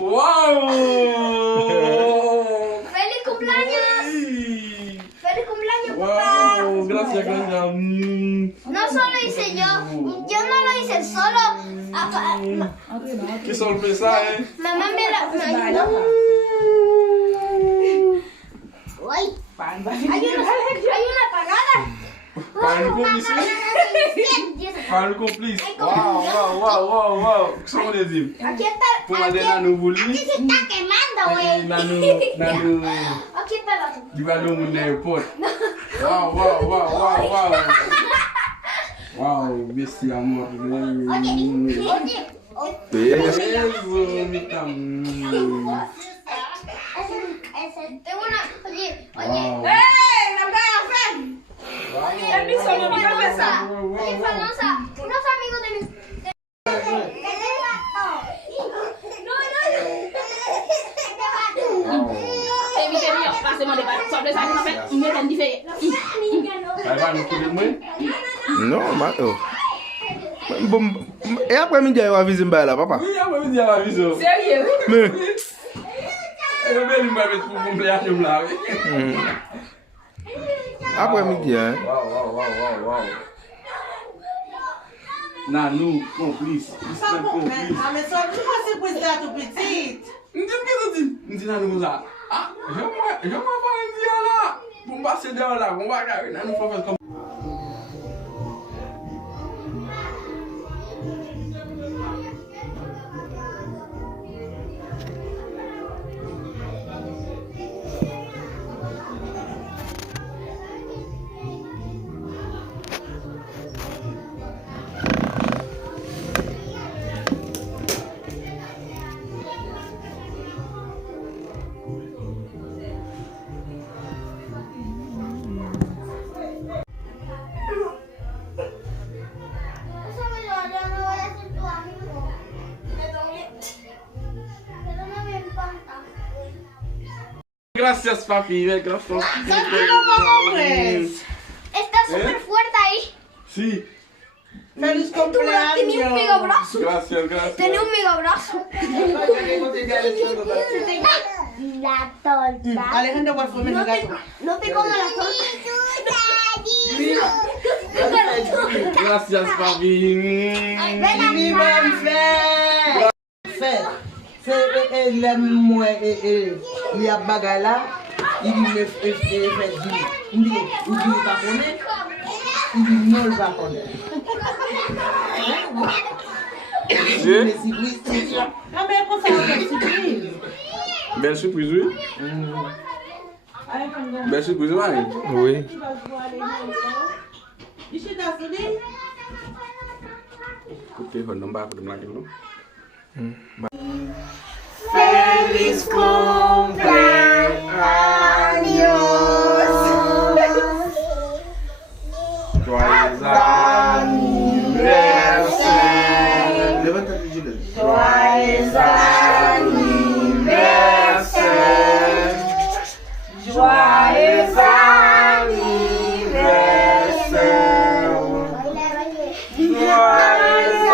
¡Wow! ¡Feliz cumpleaños! ¡Feliz cumpleaños, papá! ¡Wow! Gracias, gracias. No solo hice yo no lo hice solo. ¡Qué sorpresa, Mamá me ayudó. ¡Ay! Hay una apagada. Para el cómplice. Para el cómplice. Wow. ¿Qué son les dire? Aquí está. Pour aller dans nos Aquí se está quemando, güey. Aquí está la. Du ballon mon airport. Wow. Wow, merci amor. Oye. Beso, mi cam. Tengo una. Oye. Wow. Oye, Fanosa, unos amigos de mi. Non, et après-midi, on va visiter là, papa. Oui, après-midi, on va visiter. Sérieux? Mais, après-midi, hein. Wow. Nanou, complice. Mr. Complice. Ah, mais ça, tu vois, c'est pour ça tout petit. Ndi nanou ça. Ah, je m'en vais dire là. Pour me passer dehors là, on va regarder nanou faut faire comme Eso me lo yo no voy a ser tu amigo. Pero no me encanta. Gracias, papi. Gracias. Está súper fuerte ahí. Sí. Feliz Tenía un mega cumpleaños. brazo. Gracias. Tenía un mega brazo. La torta. Alejandro, ¿cuál fue mi gato? No te como la torta. Gracias, papi. Viva el fait. C'est moi et il y a bagala. Il me fait dire. Il dit pas connaître. Il dit non, il va connaître. Mais surprise. Ah, mais comment ça va faire surprise? Belle surprise, oui. Belle surprise, oui. Oui. Ok, on n'a pas de blague, non? Feliz cumpleaños. Joyeux anniversaire. Levanta le gilet. Joyeux anniversaire. Joyeux anniversaire. Joyeux anniversaire.